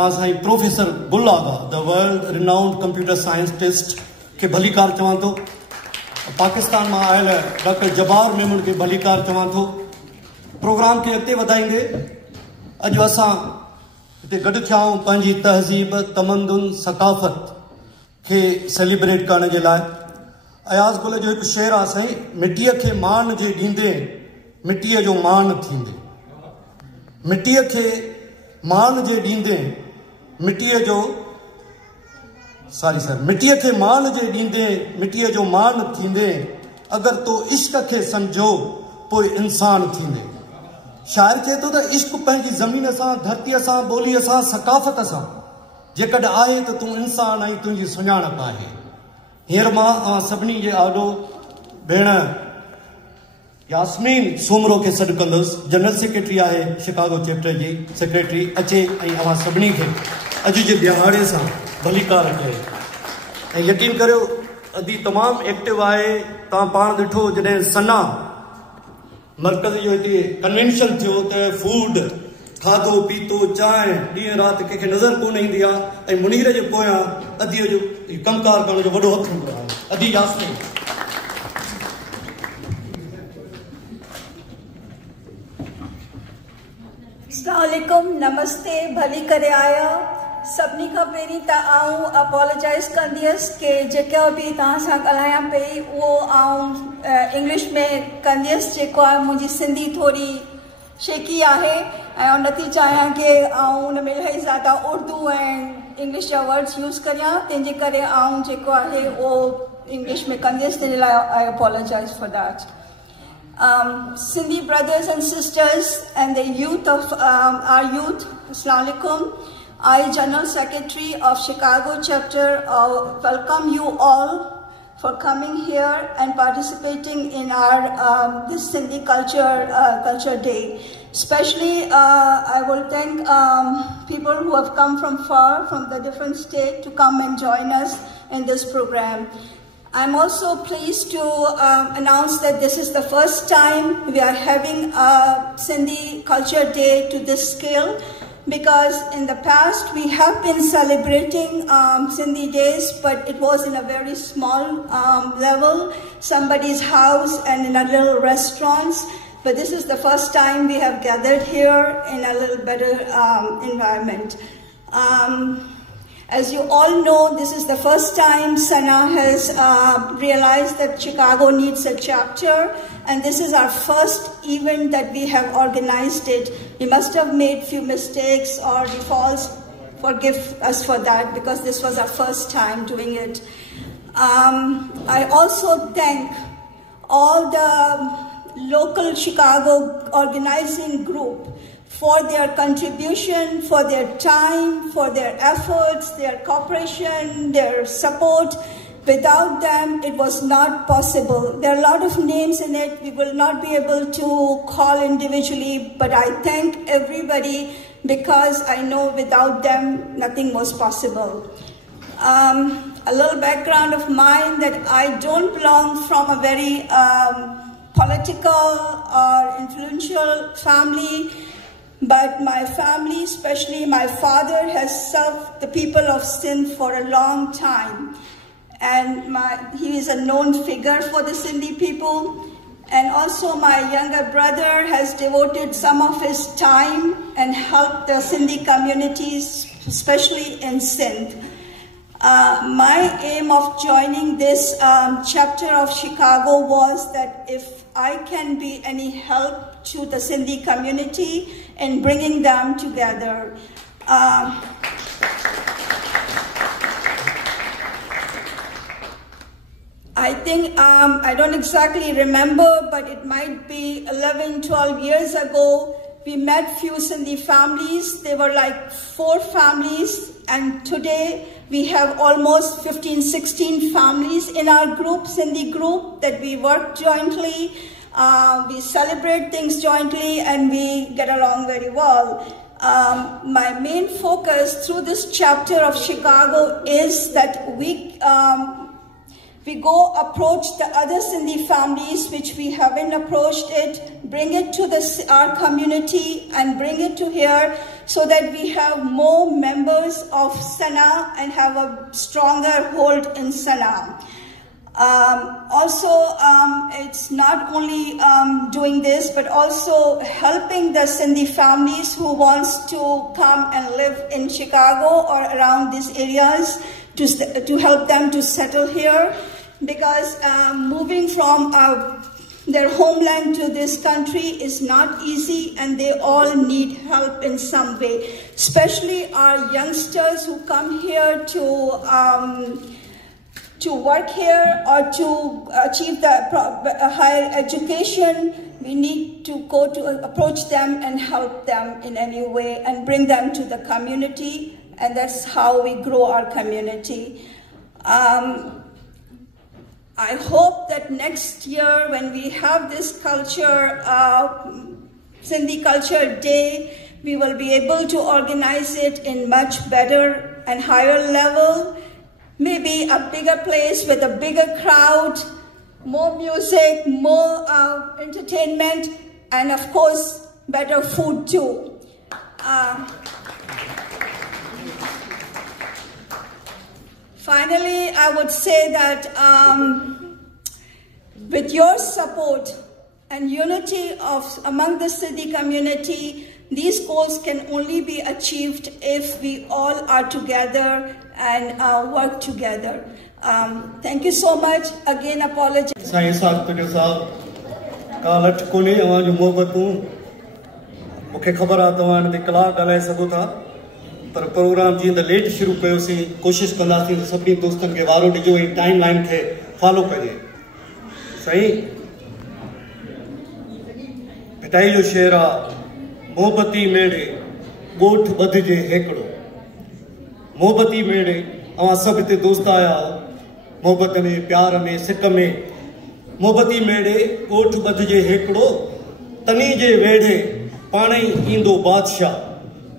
मां साईं professor Gul Agha the world renowned computer scientist के भलीकार चवां थो। पाकिस्तान में आयल डॉक्टर जबार मेमन के भलीकार चवां थो। प्रोग्राम के अॻिते वधाईंदे अॼु असां हिते गॾु थिया आहियूं पंहिंजी तहज़ीब तमदुन सकाफ़त के सेलिब्रेट करण जे लाइ। अयाज़ गुल जो हिकु शेर आहे साईं, मिटीअ खे मान जे ॾींदे मिटीअ जो मान थींदे। मिटीअ खे मान जे ॾींदे मिटीअ जो मिटीअ खे मान जे ॾींदे मिटीअ जो मान थींदे। अगरि तो इश्क खे सम्झो पोइ इंसान थींदे। शाइर चए थो त इश्क पंहिंजी ज़मीन सां धरतीअ सां ॿोलीअ सां सकाफ़त सां जेकॾहिं आहे त तूं इंसान आई, तुंहिंजी सुञाणप आहे। हींअर मां सभिनी जे आॾो भेण यास्मीन सूमरो के सॾु कंदुसि। जनरल सेक्रेटरी आहे शिकागो चैप्टर जी सेक्रेटरी, अचे ऐं अव्हां सभिनी खे अॼु जे ॾियारे सां भलीकार कयो। ऐं यकीन करियो अदी तमामु एक्टिव आहे। तव्हां पाण ॾिठो जॾहिं सना मर्कज़ जो हिते कन्वेंशन थियो त फूड खाधो पीतो चांहि ॾींहुं राति कंहिंखे नज़र कोन ईंदी आहे। ऐं मुनीर जे पोयां अदीअ जो कमकार करण जो वॾो हथु हूंदो आहे। अदी यास्मीन। अस्सलामुअलैकुम, नमस्ते, भली करे आया। सभिनी खां पहिरीं त आऊं अपॉलोजाइज़ कंदी हुअसि कि जेका बि तव्हां सां ॻाल्हायां पई उहो आऊं इंग्लिश में कंदी हुअसि। जेको आहे मुंहिंजी सिंधी थोरी शेकी आहे ऐं नथी चाहियां कि आऊं उन में इलाही ज़्यादा उर्दू ऐं इंग्लिश जा वर्ड्स यूज़ करियां, तंहिंजे करे आऊं जेको आहे उहो इंग्लिश में कंदी हुअसि। तंहिंजे लाइ I apologise for that. Sindhi brothers and sisters and the youth of our youth, Assalamu alaikum. I, General Secretary of Chicago chapter, welcome you all for coming here and participating in our this Sindhi culture day. Especially, I will thank people who have come from far, from the different states, to come and join us in this program. I'm also pleased to announce that this is the first time we are having a Sindhi Culture Day to this scale, because in the past we have been celebrating Sindhi days, but it was in a very small level, somebody's house and in a little restaurants. But this is the first time we have gathered here in a little better environment. As you all know, this is the first time Sana has realized that Chicago needs a chapter, and this is our first event that we have organized it. We must have made few mistakes or defaults. Forgive us for that, because this was our first time doing it. I also thank all the local Chicago organizing group for their contribution, for their time, for their efforts, their cooperation, their support. Without them, it was not possible. There are a lot of names in it. We will not be able to call individually, but I thank everybody, because I know without them, nothing was possible. A little background of mine, that I don't belong from a very political or influential family. But my family, especially my father, has served the people of Sindh for a long time. And he is a known figure for the Sindhi people. And also my younger brother has devoted some of his time and helped the Sindhi communities, especially in Sindh. My aim of joining this chapter of Chicago was that if I can be any help to the Sindhi community in bringing them together. I think, I don't exactly remember, but it might be 11, 12 years ago, we met few Sindhi families. They were like 4 families, and today we have almost 15, 16 families in our group, Sindhi group, that we work jointly. We celebrate things jointly, and we get along very well. My main focus through this chapter of Chicago is that we go approach the other Sindhi families which we haven't approached it, bring it to our community and bring it to here, so that we have more members of Sana and have a stronger hold in Sana. It's not only doing this, but also helping the Sindhi families who wants to come and live in Chicago or around these areas to help them to settle here, because moving from their homeland to this country is not easy, and they all need help in some way, especially our youngsters who come here to work here or to achieve the higher education. We need to approach them and help them in any way and bring them to the community, and that's how we grow our community. I hope that next year when we have this culture, Sindhi Culture Day, we will be able to organize it in much better and higher level, maybe a bigger place with a bigger crowd, more music, more entertainment, and of course, better food too. Finally, I would say that with your support and unity among the Sindhi community, these goals can only be achieved if we all are together and work together. Thank you so much. Again, apologize. पर programme जी late शुरू कयोसीं, कोशिश कंदासीं त सभी दोस्तन के वारो ॾिजो ऐं टाइम लाइन खे फॉलो कजे। सही पिटाई जो शेर आहे, मोहबती मेड़े ॻोठ ॿधिजे हिकिड़ो। मोहबती मेड़े अवां सभु हिते दोस्त आया, मोहबत में, प्यार में, सिक में। मोहबती मेड़े ॻोठ ॿधिजे हिकिड़ो, तनी जे वेढ़े पाण ई ईंदो बादशाह।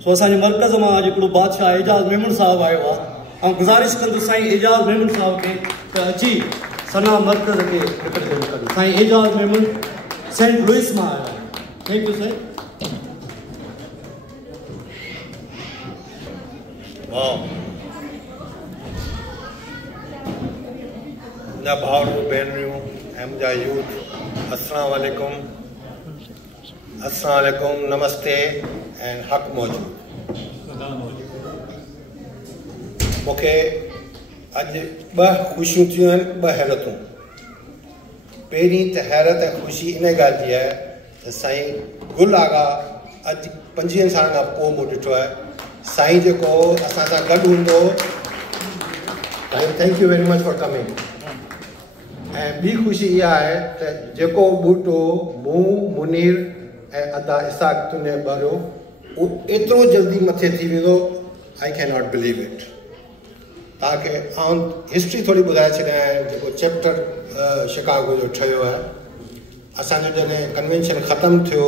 सो असांजे मर्कज़ मां अॼु हिकिड़ो बादशाह एजाज़ मेमन साहिबु आयो आहे, ऐं गुज़ारिश कंदुसि साईं एजाज़ मेमन साहिब खे त अची सना मर्कज़ खे रिप्रेज़ेंट कनि। साईं एजाज़ मेमन सेंट लुइस मां आया आहिनि। Thank you Sain. मुंहिंजा भाउर भेनरियूं ऐं मुंहिंजा यूथ, अस्सलाम वालेकुम, अस्सलाम वालेकुम, नमस्ते ऐं हक़ मौजूद। मूंखे अॼु ॿ ख़ुशियूं थियूं आहिनि, ॿ हैरतूं। पहिरीं त हैरत ऐं ख़ुशी इन ॻाल्हि जी आहे त साईं गुल आगा अॼु 25 सालनि खां पोइ मूं ॾिठो आहे। साईं जेको असां सां गॾु हूंदो, thank you very much for coming. ऐं ॿी ख़ुशी इहा आहे त जेको बूटो मूं, मुनीर ऐं अदा इसाक तुने ॿरियो, उहो एतिरो जल्दी मथे थी वेंदो, I can not believe it. तव्हांखे आउं हिस्ट्री थोरी ॿुधाए छॾियां आहे। जेको चैप्टर शिकागो जो ठहियो आहे, असांजो जॾहिं कन्वेंशन ख़तमु थियो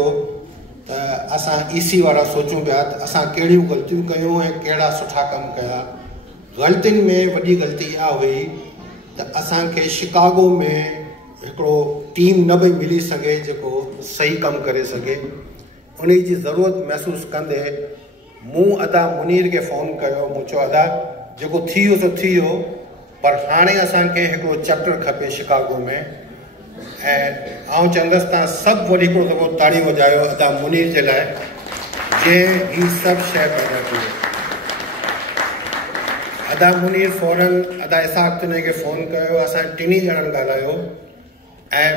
त असां ईसी वारा सोचूं पिया त असां कहिड़ियूं ग़लतियूं कयूं ऐं कहिड़ा सुठा कमु कया। ग़लतियुनि में वॾी ग़लती इहा हुई त असांखे शिकागो में हिकिड़ो टीम न पई मिली सघे जेको सही कमु करे सघे। उन जी ज़रूरत महसूसु कंदे मूं अदा मुनीर खे फ़ोन कयो। मूं चयो अदा जेको थी वियो सो थी वियो, पर हाणे असांखे हिकिड़ो चैप्टर खपे शिकागो में। ऐं आउं चवंदुसि तव्हां सभु वरी हिकिड़ो दफ़ो ताड़ी वॼायो अदा मुनीर जे लाइ, जंहिं हीअ सभु शइ पैदा कई। अदा मुनीर फौरन अदा इसाक तुने खे फ़ोन कयो, असां टिनी ॼणनि ॻाल्हायो ऐं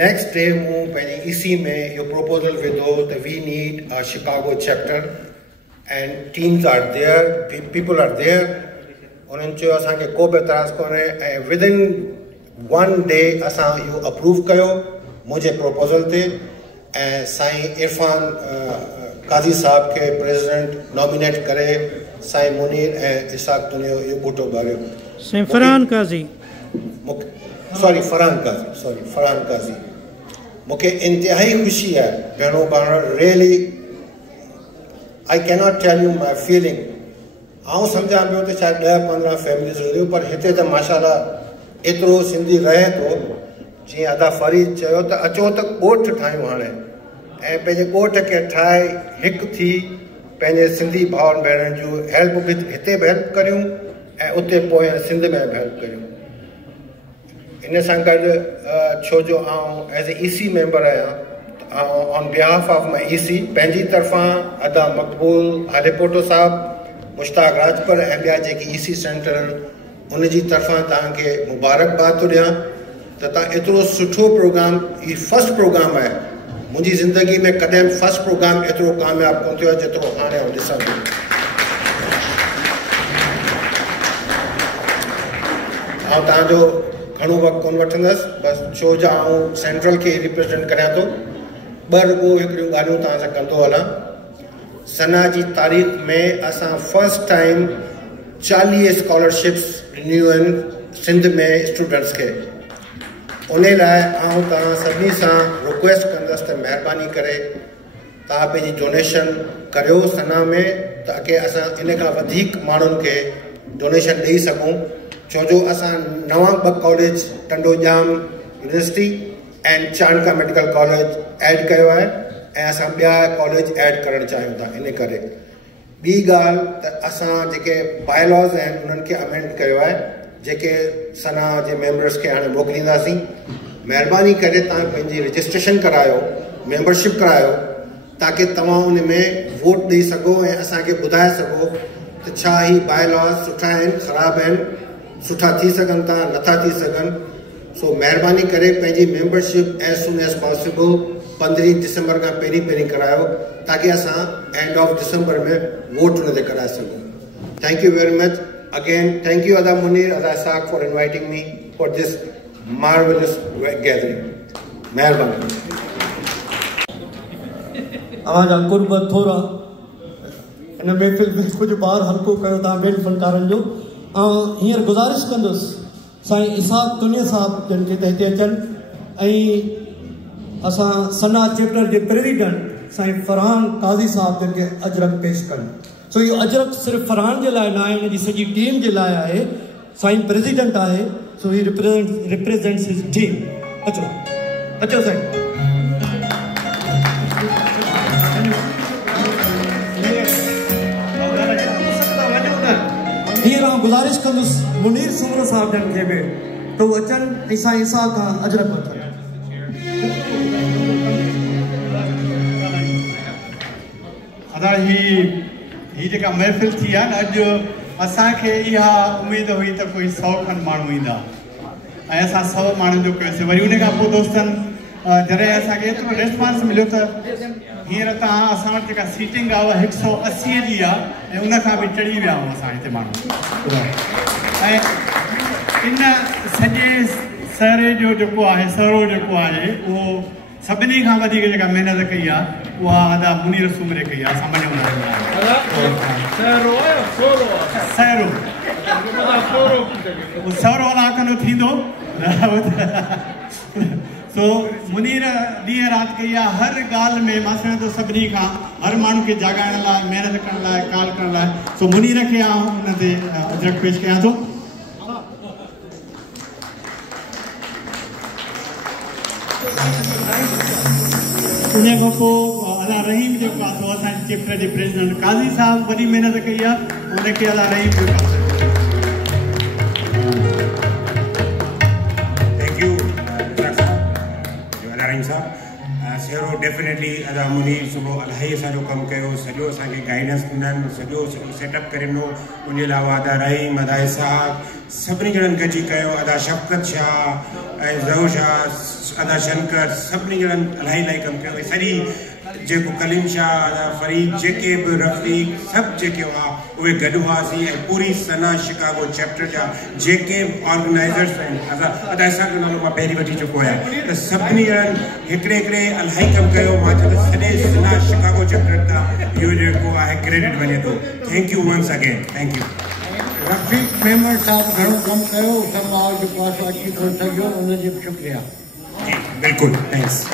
नेक्स्ट डे मूं पंहिंजी ईसी में इहो प्रोपोज़ल विधो त we need a Chicago chapter and teams are there, people are there. उन्हनि चयो असांखे को बि एतराज़ कोन्हे ऐं विदिन 1 डे असां इहो अप्रूव कयो मुंहिंजे प्रोपोज़ल ते। ऐं साईं इरफान काज़ी साहब खे प्रेसिडेंट नॉमिनेट करे साईं मुनीर ऐं इसाक तुनियो इहो बूटो ॿारियो। साईं फरहान काज़ी, फरहान काज़ी। मूंखे इंतिहाई ख़ुशी आहे भेणो भाउर, really I cannot tell you my feeling. आउं सम्झां पियो त शायदि 10-15 फैमिलीज़ हूंदियूं, पर हिते त माशाल्लाह एतिरो सिंधी रहे थो। जीअं अदा फरीद चयो त अचो त ॻोठ ठाहियूं हाणे, ऐं पंहिंजे ॻोठ खे ठाहे हिकु थी पंहिंजे सिंधी भाउरनि भेणनि जूं हेल्प बि हिते बि हेल्प करियूं ऐं उते पोइ सिंध में बि हेल्प करियूं। इन सां गॾु छो जो आउं एज़ ए EC मेंबर आहियां, on behalf of my EC पंहिंजी तरफ़ां अदा मक़बूल हालेपोटो साहब, मुश्ताक राजपर ऐं ॿिया जेकी EC सेंटर आहिनि उनजी तरफ़ां तव्हांखे मुबारकबाद थो ॾियां त तव्हां एतिरो सुठो प्रोग्राम, ही फर्स्ट प्रोग्राम आहे मुंहिंजी ज़िंदगी में, कॾहिं फर्स्ट प्रोग्राम एतिरो कामयाबु कोन थियो आहे जेतिरो हाणे आउं ॾिसां थो। आउं तव्हांजो घणो वक़्तु कोन वठंदुसि, बसि छो जो आउं सेंट्रल खे रिप्रेज़ेंट करियां थो। ॿ रुॻो हिकिड़ियूं ॻाल्हियूं तव्हां सां कंदो हलां। सना जी तारीख़ में असां फर्स्ट टाइम 40 स्कॉलरशिप्स ॾिनियूं आहिनि सिंध में स्टूडेंट्स खे। उन लाइ आउं तव्हां सभिनी सां रिक्वेस्ट कंदुसि त महिरबानी करे तव्हां पंहिंजी डोनेशन करियो सना में, ताकी असां इन खां वधीक माण्हुनि खे डोनेशन ॾेई सघूं। छो जो असां नवां 2 कॉलेज टंडोजाम यूनिवर्सिटी ऐं चाणका मेडिकल कॉलेज ऐड कयो आहे ऐं असां ॿिया कॉलेज ऐड करणु चाहियूं था। इन करे ॿी ॻाल्हि त असां जेके बायलॉज़ आहिनि उन्हनि खे अमेंड कयो आहे, जेके सना जे मेंबर्स खे हाणे मोकिलींदासीं। महिरबानी करे तव्हां पंहिंजी रजिस्ट्रेशन करायो, मेंबरशिप करायो, ताकी तव्हां उन में वोट ॾेई सघो ऐं असांखे ॿुधाए सघो त छा ही बायलॉज़ सुठा आहिनि, ख़राबु आहिनि, सुठा थी सघनि था, नथा थी सघनि। सो महिरबानी करे पंहिंजी membership as soon as possible 15 दिसंबर खां पहिरीं करायो, ताकी असां एंड ऑफ दिसंबर में वोट उन ते कराए सघूं। Thank you very much again. Thank you Ada Munir, Ada Isaq for inviting me for this marvellous gathering. महिरबानी। अवाजा कुर्बत थोरा इन महफ़िल में कुझु ॿार हल्को कयो तव्हां ॿियनि फनकारनि जो। ऐं हींअर गुज़ारिश कंदुसि साईं इसाक तुनिया साहब जिन खे त हिते अचनि, ऐं असां सना चैप्टर जे प्रेसिडेंट साईं फरहान काज़ी साहब जिन खे अजरक पेश कनि। सो इहो अजरक सिर्फ़ु फरहान जे लाइ न आहे, हिन जी सॼी टीम जे लाइ आहे। साईं प्रेसिडेंट आहे, सो ही रिप्रेजेंट्स हिज टीम। अचो अचो साईं। हींअर आउं गुज़ारिश कंदुसि मुनीर सुमर साहब जन खे बि त उहे अचनि ऐं साईं इसाक खां अजरक वठनि। अदा ही जेका महफ़िल थी आहे न, अॼु असांखे इहा उमेद हुई त कोई 100 खनि माण्हू ईंदा ऐं असां 100 माण्हुनि जो कयोसीं। वरी उन खां पोइ दोस्तनि जॾहिं असांखे एतिरो रिस्पॉन्स मिलियो त हींअर तव्हां असां वटि जेका सीटिंग आहे उहा 180 जी आहे ऐं उन खां बि चढ़ी विया आहियूं असां हिते माण्हू। ऐं इन सॼे सहरे जो जेको आहे, सहरो जेको आहे, उहो सभिनी खां वधीक जेका महिनत कई आहे उहा अदा मुनीर सुमरे कई आहे। असां मञूं सहरो इलाइक़ो थींदो। सो मुनीर ॾींहं राति कई आहे, हर ॻाल्हि में मां सम्झां थो सभिनी खां, हर माण्हू खे जाॻाइण लाइ, महिनत करण लाइ, काल करण लाइ। सो मुनीर खे आउं हुन ते अजरक पेश कयां थो। उन खां पोइ अला रहीम जेको आहे सो असांजे चैप्टर जे प्रेसिडेंट काज़ी साहब वॾी महिनत कई आहे, उनखे अला रहीम जो सहरो डेफिनेटली अदा मुनीर सुबुह इलाही असांजो कमु कयो, सॼो असांखे गाइडेंस ॾिननि, सॼो सेटअप करे ॾिनो। उनजे अलावा अदा रहीम, अदा इसाक, सभिनी ॼणनि गॾिजी कयो। अदा शफ़क़त शाह ऐं ज़हूर शाह, अदा शंकर, सभिनी ॼणनि इलाही कमु कयो। सॼी जेको कलीम शाह, अदा फरीद, जेके बि रफ़ीक, सभु जेके हुआ उहे गॾु हुआसीं ऐं पूरी सना शिकागो चैप्टर जा जेके ऑर्गेनाइज़र्स आहिनि, अदा इसाक जो नालो मां पहिरीं वठी चुको आहियां, त सभिनी ॼणनि हिकिड़े इलाही कमु कयो। मां चयो त सॼे सना शिकागो चैप्टर तां इहो जेको आहे क्रेडिट वञे थो। Thank you once again. Thank you. Rafiq Memar साहब घणो कमु कयो, सभु माहौल जो पासो अची थो सघियो, उनजी बि शुक्रिया। जी बिल्कुलु, थैंक्स।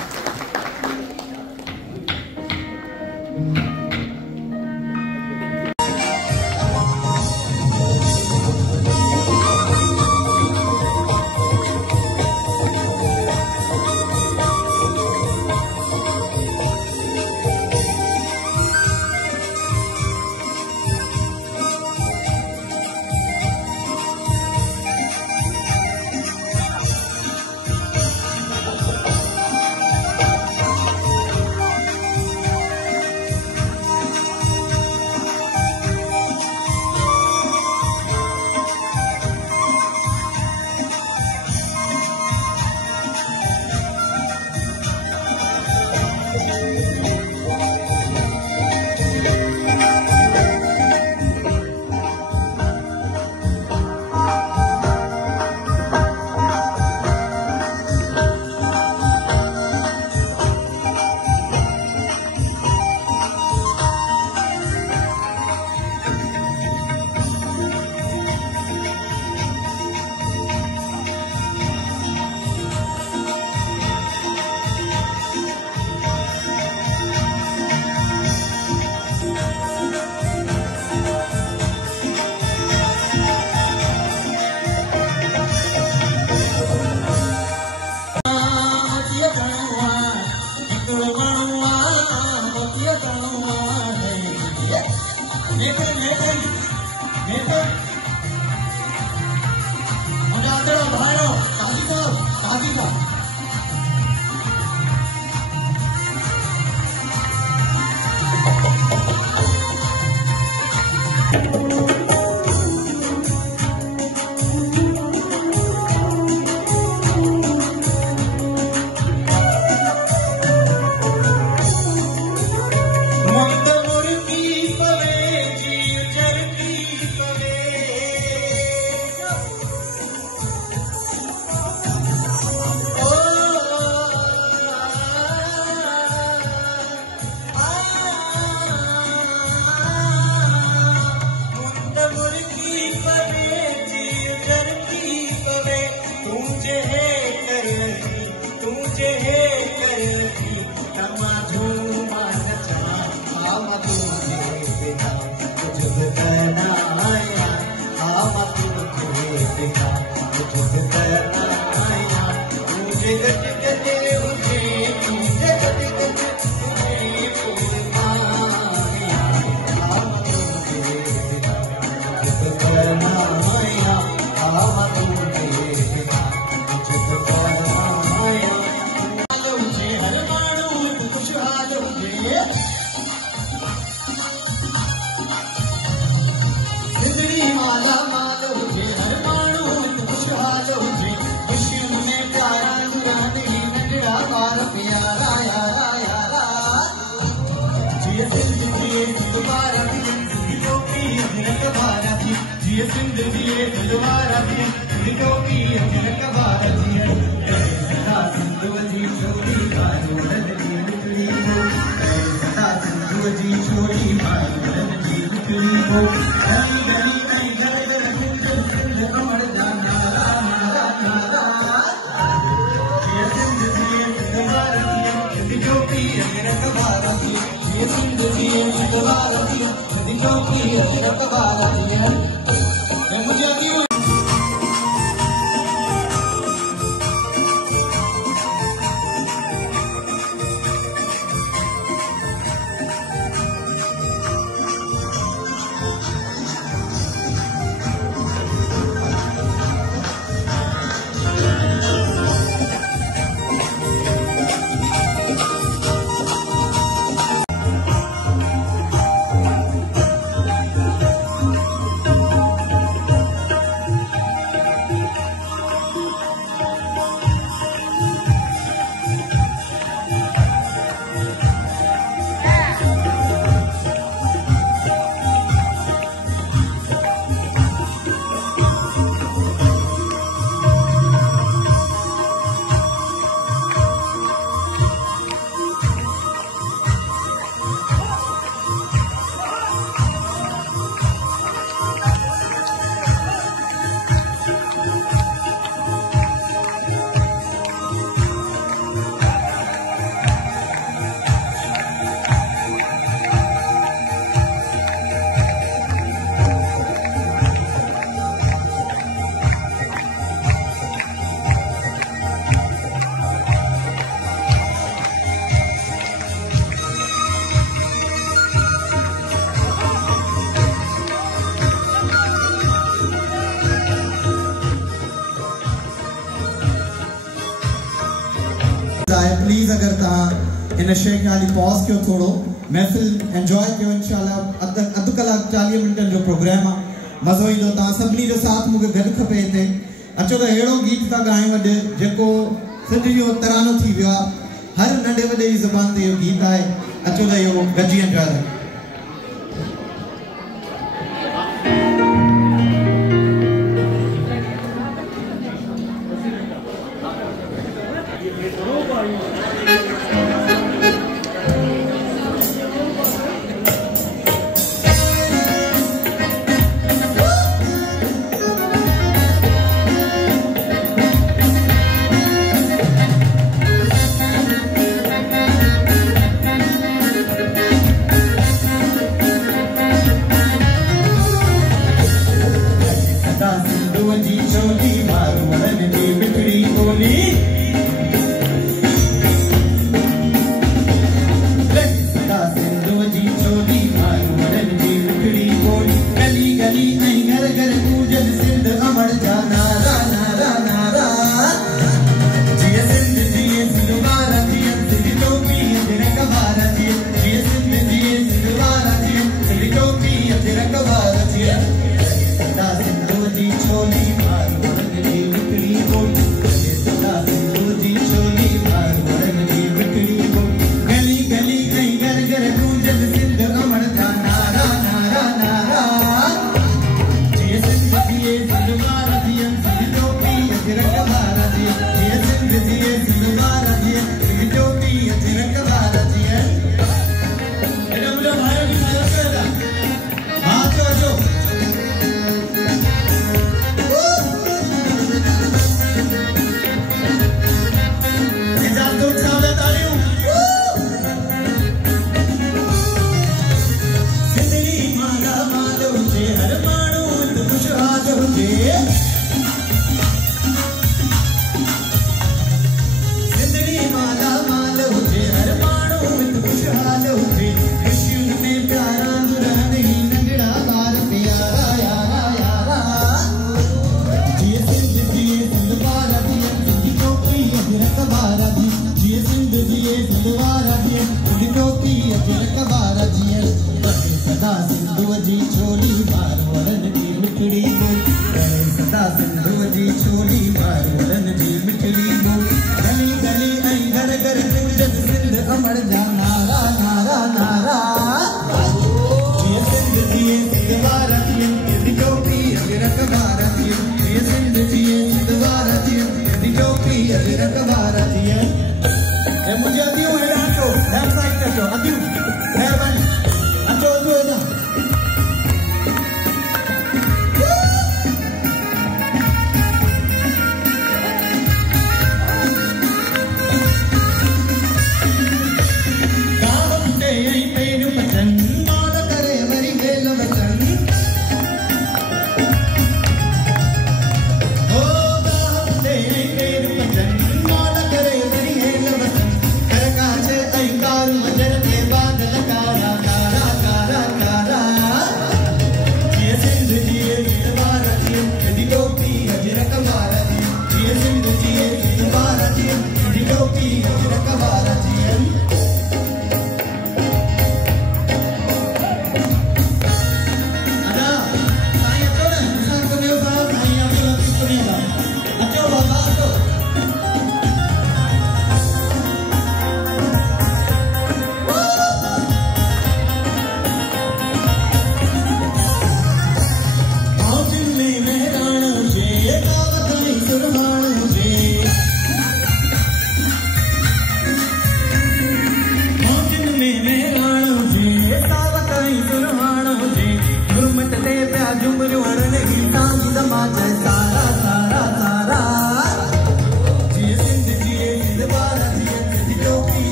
प्लीज अगर इन शे खे पॉज कयो थोड़ो महफ़िल एंजॉय कयो इंशाल्लाह अधु कलाक 40 मिनटन जो प्रोग्राम आहे मज़ो ईंदो तव्हां सभिनी जो साथ मूंखे गॾु खपे हिते अचो त अहिड़ो गीत था ॻायूं अॼु जेको सिंध जो तरानो थी वियो आहे हर नंढे वॾे जी ज़बान ते इहो गीत आहे अचो त इहो गॾिजी एंजॉय कयो घर पूजन सिंध अमर जा नारा नारा नारा जिए सिंध वारा जिए सिंध टोपी अजरक वारा जिए सिंध वारा जिए सिंध टोपी अजरक वारा जिए सदा सिंधु जी छोली मार वरन जी विकड़ी बोल सदा सिंधु जी छोली मार वरन जी विकड़ी बोल गली गली कहीं घर घर पूजन सिंध अमर जा नारा नारा नारा जिए सिंध वारा जिए सिंध टोपी अजरक वारा जिए सिंध वारा जिए सिंध टोपी अजरक वारा जिए एडा मुझे भाई भी मजा करेगा हां जो सदा सिंधु जी छोली मार वरन जी मिठड़ी बोल सदा सिंधु जी छोली मार वरन जी मिठड़ी बोल गली गली ऐं घर घर पूजन सिंध अमर जा नारा नारा नारा जिए सिंध वारा जिए सिंध टोपी अजरक वारा जिए सिंध वारा जिए सिंध टोपी अजरक वारा जिए ए मुझे दियो है नाटो लेफ्ट साइड तो अदियो मेहरबानी अचो जो ना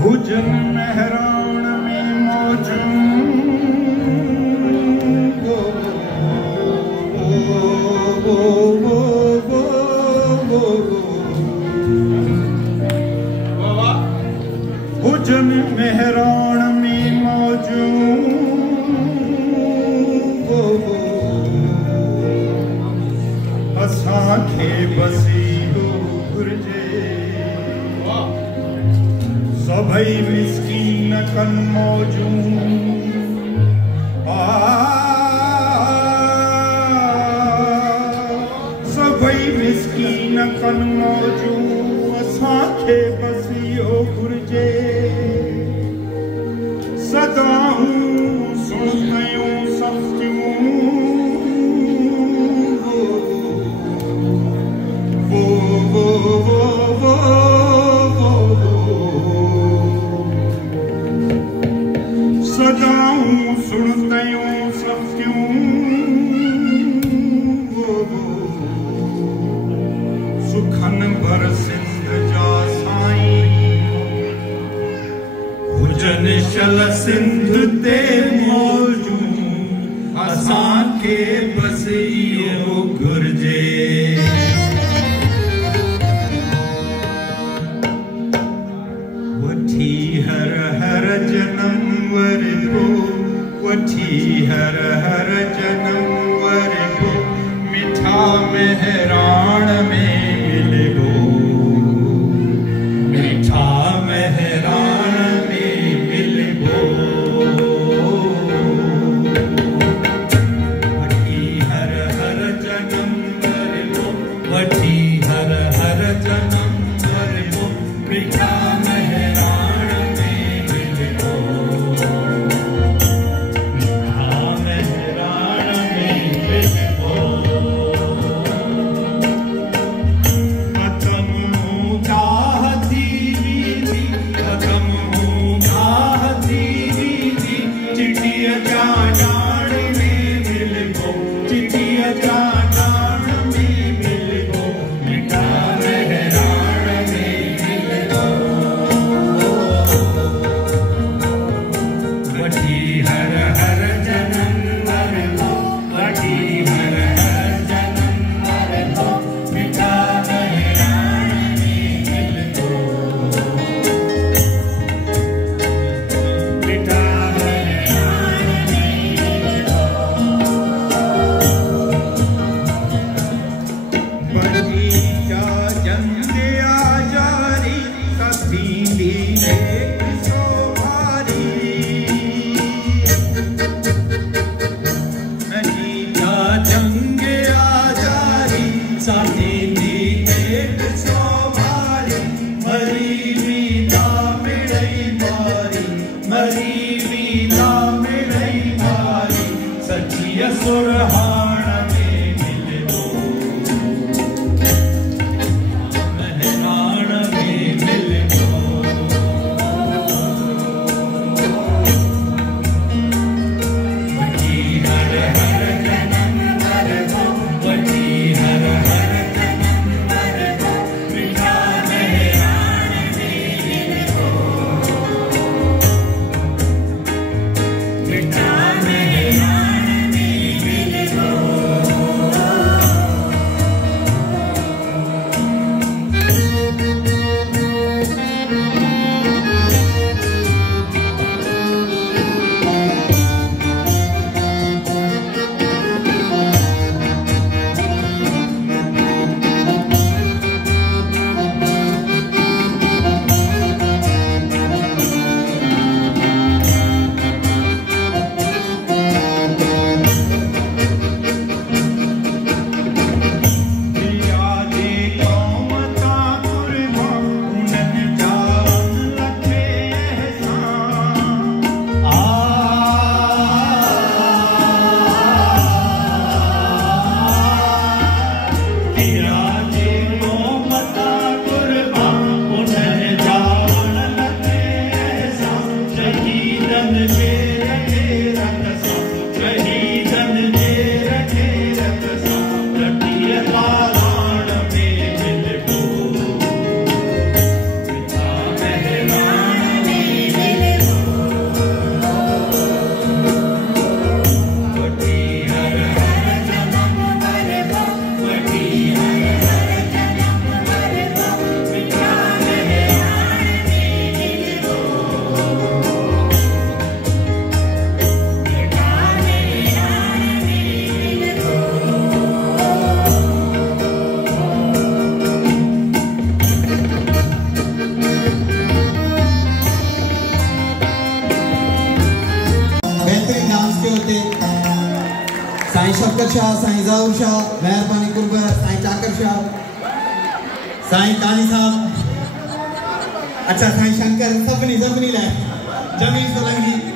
भुजन मेहरान में मौजूद भुजन मेहरान में मौजूद असांखे बसी घुर्जे सभई मिस्कीन कन मौजूद सभई मिस्कीन कन मौजूं असांखे बस इहो घुर्जे सदाऊं सुणंदियूं सख़्तियूं सदाऊं सुणंदियूं सख़्तियूं सुखन भर सिंध जा साईं हुजन शल सिंध ते मौजूं असांखे बस इहो घुर्जे वठी हर हर जनम वरगो वठी हर हर जनम वरगो मिठा मेहरान में मिलगो मिठा मेहरान में मिलगो वठी हर हर जनम वरगो वठी हर हर जनम वरगो मिठा मेहरान में मिलगो मिठा मेहरान में मिलगो साईं शौकत शाह, साईं ज़हूर शाह, मेहरबानी कुर्ब, साईं चाकर शाह साईं काली साहब अच्छा साईं शंकर सबनी ले जमीन सोलंकी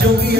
Jogi